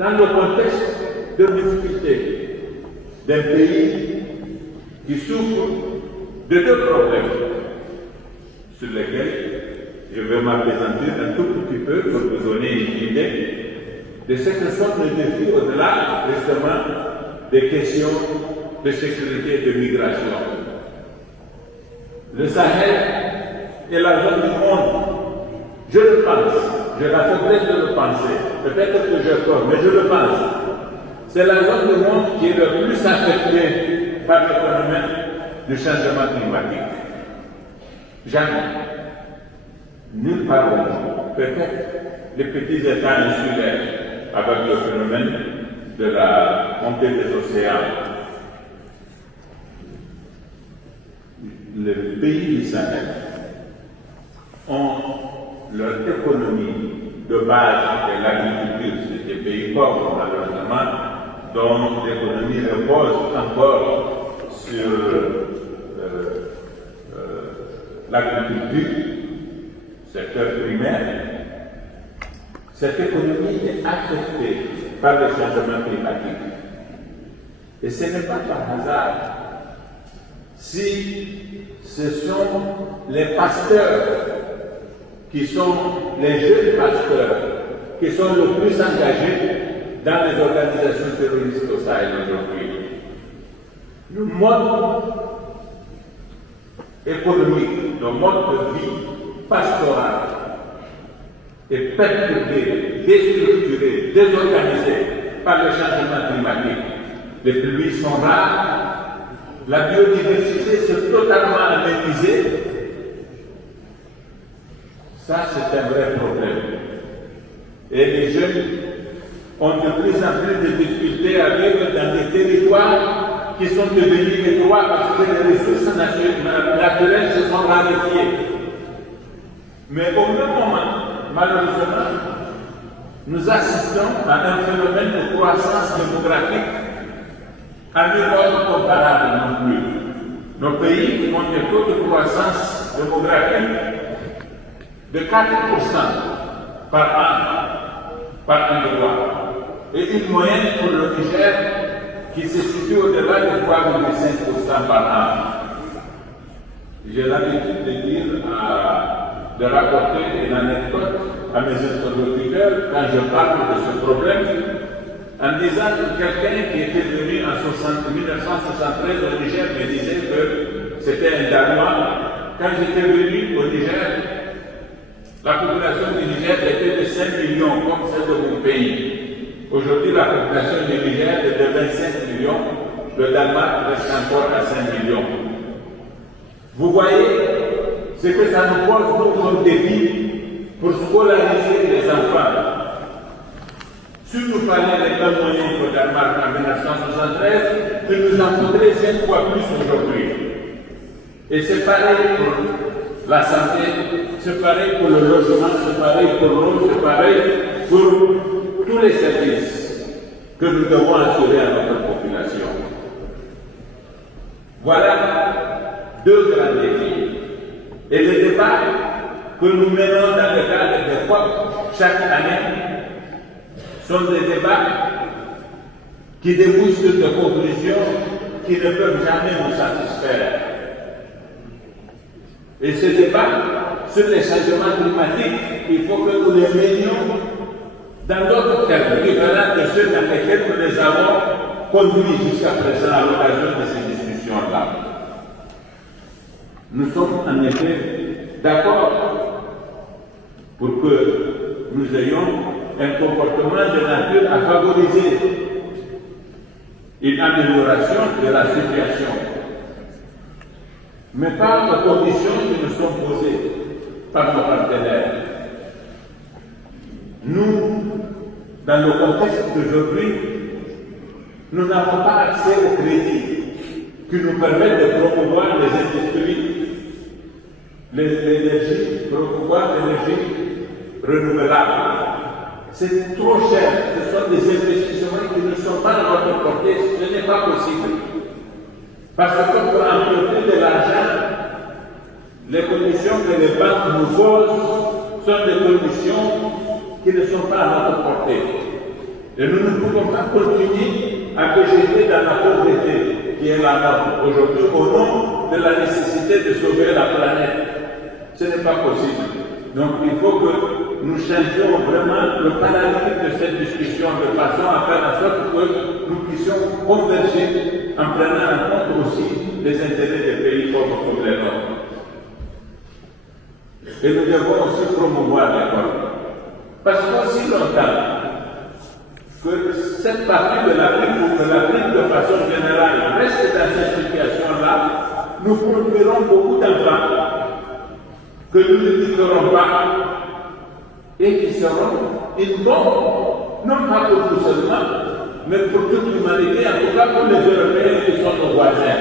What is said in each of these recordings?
dans le contexte de difficulté d'un pays qui souffre de deux problèmes sur lesquels je vais m'appesantir un tout petit peu pour vous donner une idée de ce que sont les défis au-delà justement des questions de sécurité et de migration. Le Sahel est la zone du monde, je le pense, j'ai la faiblesse de le penser, peut-être que j'ai tort, mais je le pense. C'est la zone du monde qui est le plus affectée par le phénomène du changement climatique. Jamais. Nulle part au monde. Peut-être les petits États insulaires avec le phénomène de la montée des océans. Les pays du Sahel ont leur économie de base de l'agriculture. C'est des pays pauvres, malheureusement, dont l'économie repose encore sur l'agriculture, secteur primaire. Cette économie est affectée par le changement climatique. Et ce n'est pas par hasard si ce sont les pasteurs qui sont les jeunes pasteurs qui sont le plus engagés dans les organisations terroristes au Sahel aujourd'hui. Le mode économique, le mode de vie pastoral est perturbé, déstructuré, désorganisé par le changement climatique. Les pluies sont rares, la biodiversité s'est totalement anémisée. Ça, c'est un vrai problème. Et les jeunes ont de plus en plus de difficultés à vivre dans des territoires qui sont devenus étroits parce que les ressources naturelles se sont raréfiées. Mais au même moment, malheureusement, nous assistons à un phénomène de croissance démographique à niveau comparable non plus. Nos pays ont des taux de croissance démographique de 4% par an, par endroit, et une moyenne pour le Niger qui se situe au-delà de 3,5% par an. J'ai l'habitude de dire, de rapporter une anecdote à mes interlocuteurs quand je parle de ce problème, en disant que quelqu'un qui était venu en 1973 au Niger me disait que c'était un Danois. Quand j'étais venu au Niger, la population du Niger était de 5 millions, comme celle de mon pays. Aujourd'hui, la population du Niger est de 25 millions. Le Danemark reste encore à 5 millions. Vous voyez ce que ça nous pose comme défi pour scolariser les enfants. Si nous fallait les mêmes moyens qu'au Danemark en 1973, il nous en faudrait 5 fois plus aujourd'hui. Et c'est pareil pour la santé, c'est pareil pour le logement, c'est pareil pour l'eau, c'est pareil pour tous les services que nous devons assurer à notre population. Voilà deux grands défis. Et les débats que nous menons dans le cadre des COP chaque année sont des débats qui débouchent sur des conclusions qui ne peuvent jamais nous satisfaire. Et ces débats sur les changements climatiques, il faut que nous les menions dans d'autres termes différents de ceux dans lesquels nous les avons conduits jusqu'à présent à l'occasion de ces discussions-là. Nous sommes en effet d'accord pour que nous ayons un comportement de nature à favoriser une amélioration de la situation, mais pas aux conditions qui nous sont posées par nos partenaires. Nous, dans le contexte d'aujourd'hui, nous n'avons pas accès au crédit qui nous permet de promouvoir les industries, l'énergie, promouvoir l'énergie renouvelable. C'est trop cher, ce sont des investissements qui ne sont pas à notre portée, ce n'est pas possible. Parce que pour emprunter de l'argent, les conditions que les banques nous posent sont des conditions qui ne sont pas à notre portée. Et nous ne pouvons pas continuer à végéter dans la pauvreté qui est la norme aujourd'hui au nom de la nécessité de sauver la planète. Ce n'est pas possible. Donc il faut que nous changions vraiment le paradigme de cette discussion de façon à faire en sorte que nous puissions converger en prenant en compte aussi les intérêts des pays comme les nôtres. Et nous devons aussi promouvoir l'école. Parce qu'aussi longtemps que cette partie de l'Afrique, ou que l'Afrique de façon générale reste dans cette situation-là, nous produirons beaucoup d'enfants que nous ne quitterons pas et qui seront une bombe, non pas pour nous seulement, mais pour toute l'humanité, en tout cas pour les Européens qui sont nos voisins.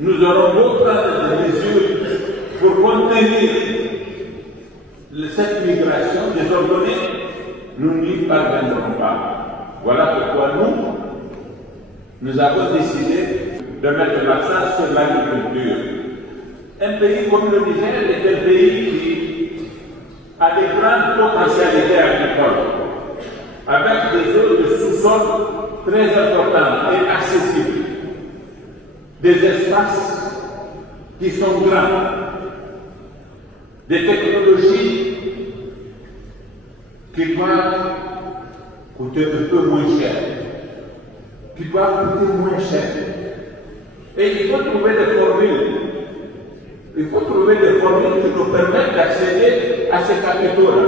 Nous aurons beau prendre des mesures pour contenir cette migration désordonnée, nous n'y parviendrons pas. Voilà pourquoi nous avons décidé de mettre l'accent sur l'agriculture. Un pays comme le Niger est un pays qui a des grandes potentialités agricoles, avec des eaux de sous-sol très importantes et accessibles, des espaces qui sont grands, des technologies qui doivent coûter un peu moins cher, qui doivent coûter moins cher. Et il faut trouver des formules. Il faut trouver des formules qui nous permettent d'accéder à ces capitaux-là.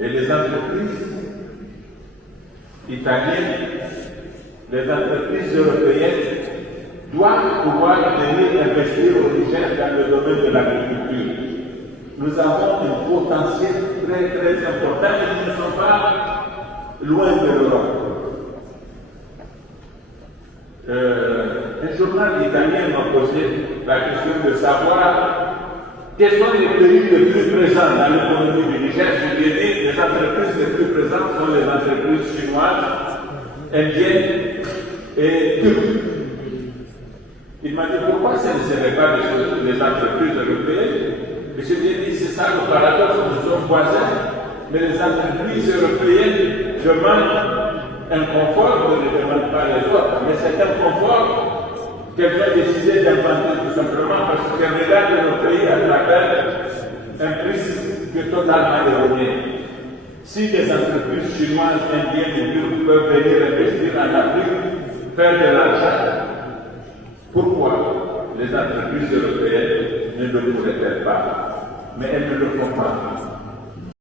Et les entreprises italiennes, les entreprises européennes doivent pouvoir venir investir au Niger dans le domaine de l'agriculture. Nous avons un potentiel très très important et nous ne sommes pas loin de l'Europe. Un journal italien m'a posé la question de savoir quels sont les pays les plus présents dans l'économie du Niger. Je lui ai dit, les entreprises les plus présentes sont les entreprises chinoises, indiennes et turques. Il m'a dit pourquoi ce ne serait pas les entreprises européennes. Et je lui ai dit, c'est ça le paradoxe, nous sommes voisins, mais les entreprises européennes demandent un confort, ne le demandent pas les autres, mais c'est un confort qu'elles ont décidé d'inventer tout simplement parce qu'elles regardent nos pays à travers un prisme qui est totalement erroné. Si des entreprises chinoises, indiennes et turques peuvent venir investir en Afrique, faire de l'argent, pourquoi les entreprises européennes ne le pourraient-elles pas? Mais elles ne le font pas.